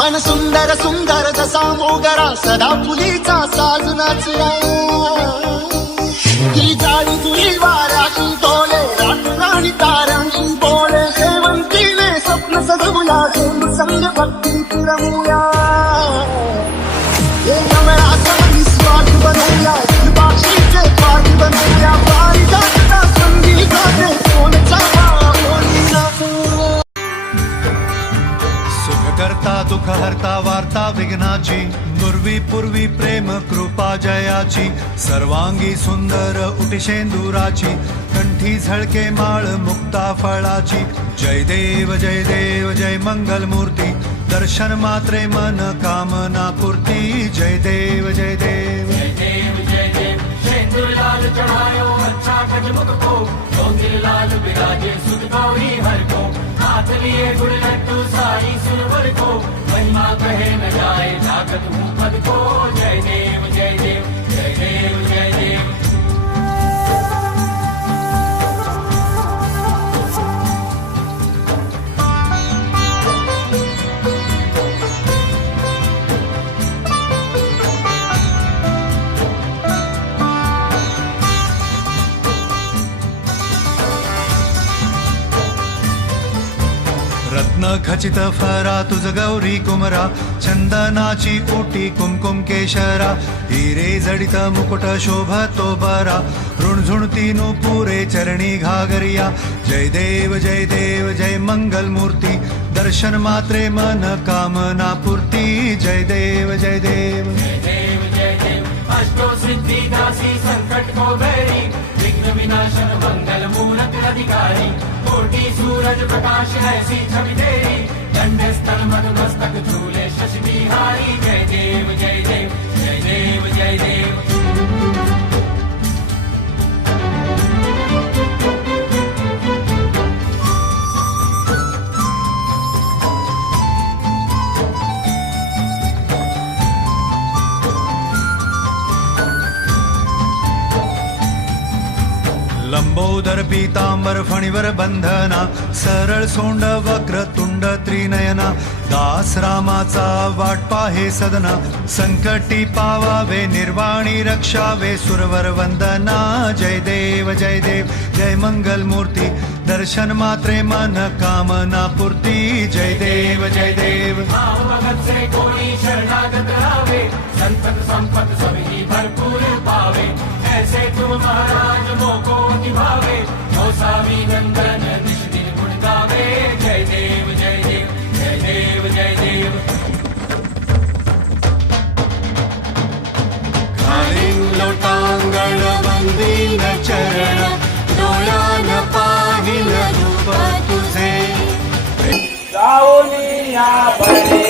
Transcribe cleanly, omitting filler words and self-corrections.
मन सुंदर सुंदर जसा मोगरा सदा फुलीचा साज नाचला की जाळी तुळी वाऱ्याची डोले राणी तारांची बोले शेवंतीने स्वप्न सजवूया संग भक्ती पुरवूया हे कमळा समनी स्वार्थ बनवूया बाक्षीचे पाठ बनवूया पारिजातचा संगीताचे कोणचा करता दुःख हरता वार्ता विघ्नाची नुर्वी पूर्वी प्रेम कृपा जयाची सर्वांगी सुंदर उटिशेंदुराची कंठी झळके माळ मुक्ता फळाची जय देव जय मंगल मूर्ती दर्शन मात्रे मन कामना पूर्ती जय देव जय देव शेंदूर लाल चढ़ायो अच्छा गजमुख को चौंगिल लाल बिराजे सुध गौरी हर को हाथ लिए गुड़ लड्डू साई सुरवर को महिमा कहे न जाए जागत हूँ पद को जय देव जय देव जय देव जय देव। रत्न खचित फरा तुझ गौरी कुमरा चंदनाची ओटी कुमकुम केशरा हिरे जडित मुकुट शोभतो बरा ऋणझुणती पुरे चरणी घागरिया जय देव जय मंगल मूर्ती दर्शन मात्रे मन कामना पूर्ती जय देव जय देव जय देव अष्टो सिद्धि दासी संकट को बैरी विघ्न विनाशन मंगल मूरत अधिकारी कोटि सूरज प्रकाश ऐसी छवि तेरी दंड स्थल मधुमस्तक झूले शशि बिहारी जय देव जय देव जय देव जय देव। लंबोदर पीतांबर फणीवर बंधना सरळ सोंड वक्र तुंड त्रिनयना दास रामाचा वाट पाहे सदना संकटी पावावे निर्वाणी रक्षावे सुरवर वंदना जय देव जय मंगल मूर्ती दर्शन मात्रे मन कामना पूर्ती जय देव जय देव। भगत से कोई शरणागत आवे संपत संपत सभी भरपूर पावे ऐसे तुम महाराज मोको निभावे गोसावी नंदन निश दिन गुण गावे जय देव जय देव जय देव जय देव। घालीन लोटांगण वंदीन चरण डोळ्यान पाहिल रूप तुझे जाऊनिया बरे